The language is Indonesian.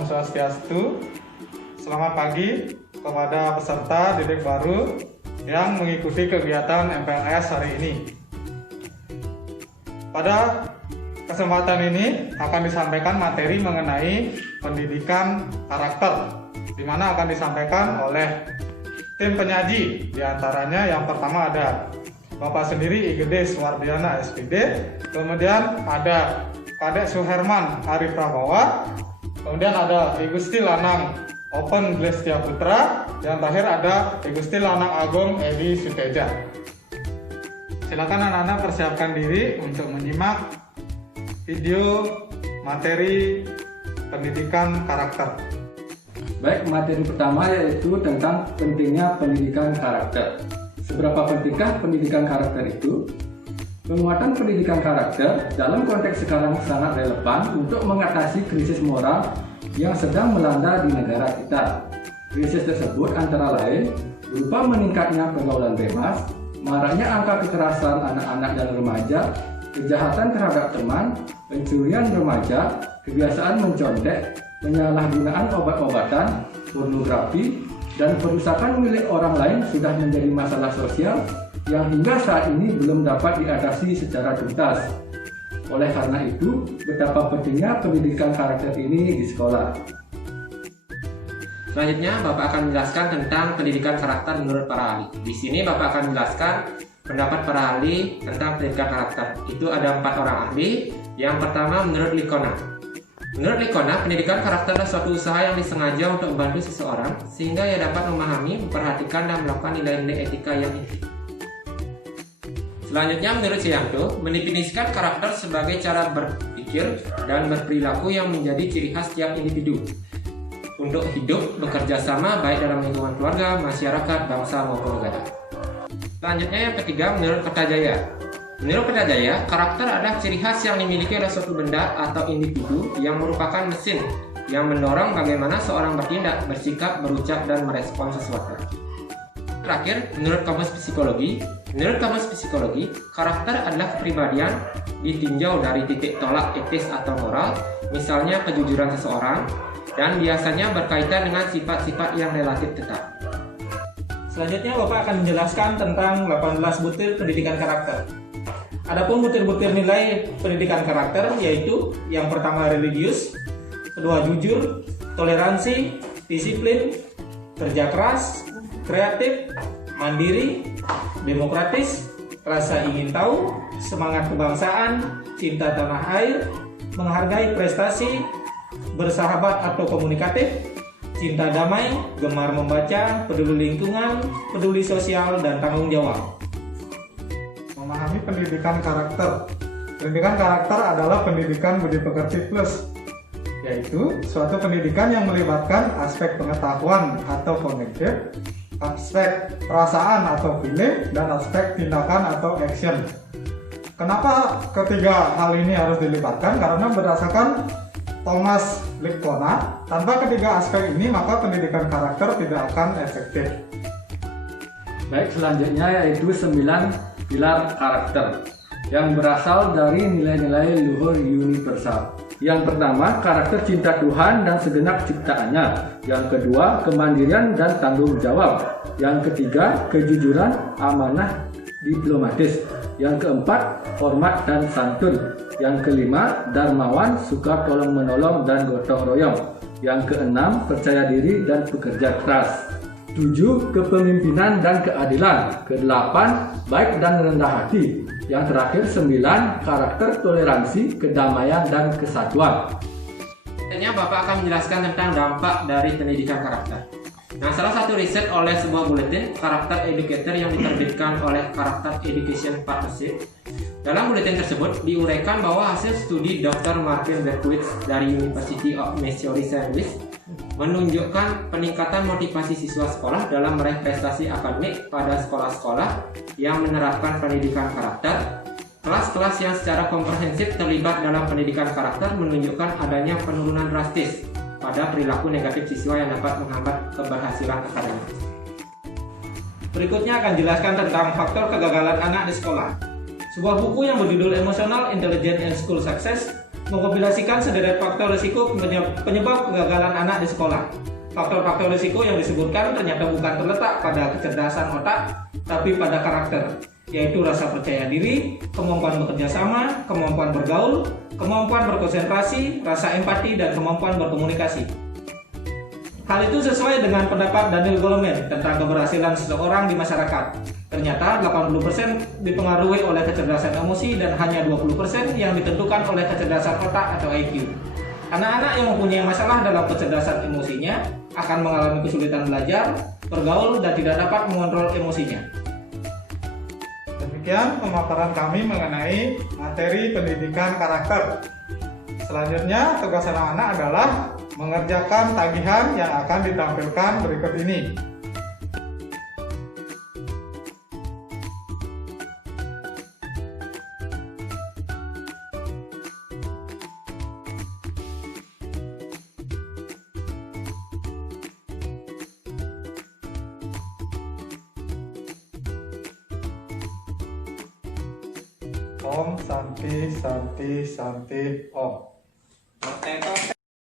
Om Swastiastu. Selamat pagi kepada peserta didik baru yang mengikuti kegiatan MPLS hari ini. Pada kesempatan ini akan disampaikan materi mengenai pendidikan karakter, di mana akan disampaikan oleh tim penyaji. Di antaranya yang pertama ada Bapak sendiri IGD Suwardiana SPD, kemudian ada Kadek Suherman Ari Prabawa, kemudian ada I Gusti Lanang Open Glestia Putra, yang terakhir ada I Gusti Lanang Agung Edi Suteja. Silakan anak-anak persiapkan diri untuk menyimak video materi pendidikan karakter. Baik, materi pertama yaitu tentang pentingnya pendidikan karakter. Seberapa pentingkah pendidikan karakter itu? Penguatan pendidikan karakter dalam konteks sekarang sangat relevan untuk mengatasi krisis moral yang sedang melanda di negara kita. Krisis tersebut antara lain berupa meningkatnya pergaulan bebas, maraknya angka kekerasan anak-anak dan remaja, kejahatan terhadap teman, pencurian remaja, kebiasaan mencontek, penyalahgunaan obat-obatan, pornografi, dan perusakan milik orang lain sudah menjadi masalah sosial yang hingga saat ini belum dapat diatasi secara tuntas. Oleh karena itu, betapa pentingnya pendidikan karakter ini di sekolah. Selanjutnya, Bapak akan menjelaskan tentang pendidikan karakter menurut para ahli. Di sini Bapak akan menjelaskan pendapat para ahli tentang pendidikan karakter. Itu ada 4 orang ahli. Yang pertama, menurut Licona. Menurut Licona, pendidikan karakter adalah suatu usaha yang disengaja untuk membantu seseorang sehingga ia dapat memahami, memperhatikan, dan melakukan nilai-nilai etika yang inti. Selanjutnya, menurut Sianto, mendefinisikan karakter sebagai cara berpikir dan berperilaku yang menjadi ciri khas setiap individu untuk hidup bekerja sama baik dalam lingkungan keluarga, masyarakat, bangsa maupun negara. Selanjutnya, yang ketiga, menurut Kertajaya. Menurut Kertajaya, karakter adalah ciri khas yang dimiliki oleh suatu benda atau individu yang merupakan mesin yang mendorong bagaimana seorang bertindak, bersikap, berucap, dan merespons sesuatu. Terakhir, menurut Kamus Psikologi, karakter adalah kepribadian ditinjau dari titik tolak etis atau moral, misalnya kejujuran seseorang, dan biasanya berkaitan dengan sifat-sifat yang relatif tetap. Selanjutnya Bapak akan menjelaskan tentang 18 butir pendidikan karakter. Adapun butir-butir nilai pendidikan karakter yaitu yang pertama religius, kedua jujur, toleransi, disiplin, kerja keras, kreatif, mandiri, demokratis, rasa ingin tahu, semangat kebangsaan, cinta tanah air, menghargai prestasi, bersahabat atau komunikatif, cinta damai, gemar membaca, peduli lingkungan, peduli sosial, dan tanggung jawab. Memahami pendidikan karakter. Pendidikan karakter adalah pendidikan budi pekerti plus, yaitu suatu pendidikan yang melibatkan aspek pengetahuan atau kognitif, aspek perasaan atau feeling, dan aspek tindakan atau action. Kenapa ketiga hal ini harus dilibatkan? Karena berdasarkan Thomas Licona, tanpa ketiga aspek ini maka pendidikan karakter tidak akan efektif. Baik, selanjutnya yaitu 9 pilar karakter yang berasal dari nilai-nilai luhur universal. Yang pertama, karakter cinta Tuhan dan segenap ciptaannya. Yang kedua, kemandirian dan tanggung jawab. Yang ketiga, kejujuran, amanah, diplomatis. Yang keempat, hormat dan santun. Yang kelima, dermawan, suka tolong menolong dan gotong royong. Yang keenam, percaya diri dan bekerja keras. 7. Kepemimpinan dan keadilan. Ke-8, baik dan rendah hati. Yang terakhir 9, karakter toleransi, kedamaian, dan kesatuan. Selanjutnya Bapak akan menjelaskan tentang dampak dari pendidikan karakter. Nah, salah satu riset oleh sebuah buletin karakter educator yang diterbitkan oleh Karakter Education Partnership. Dalam buletin tersebut diuraikan bahwa hasil studi Dr. Martin Berkowitz dari University of Missouri St. Louis menunjukkan peningkatan motivasi siswa sekolah dalam meraih prestasi akademik pada sekolah-sekolah yang menerapkan pendidikan karakter. Kelas-kelas yang secara komprehensif terlibat dalam pendidikan karakter menunjukkan adanya penurunan drastis pada perilaku negatif siswa yang dapat menghambat keberhasilan akademik. Berikutnya akan jelaskan tentang faktor kegagalan anak di sekolah. Sebuah buku yang berjudul Emotional Intelligence and School Success Mengkombinasikan sederet faktor risiko penyebab kegagalan anak di sekolah. Faktor-faktor risiko yang disebutkan ternyata bukan terletak pada kecerdasan otak, tapi pada karakter, yaitu rasa percaya diri, kemampuan bekerja sama, kemampuan bergaul, kemampuan berkonsentrasi, rasa empati, dan kemampuan berkomunikasi. Hal itu sesuai dengan pendapat Daniel Goleman tentang keberhasilan seseorang di masyarakat. Ternyata 80% dipengaruhi oleh kecerdasan emosi dan hanya 20% yang ditentukan oleh kecerdasan otak atau IQ. Anak-anak yang mempunyai masalah dalam kecerdasan emosinya akan mengalami kesulitan belajar, bergaul, dan tidak dapat mengontrol emosinya. Demikian pemaparan kami mengenai materi pendidikan karakter. Selanjutnya, tugas anak-anak adalah mengerjakan tagihan yang akan ditampilkan berikut ini. Om Santi Santi Santi Om. Teto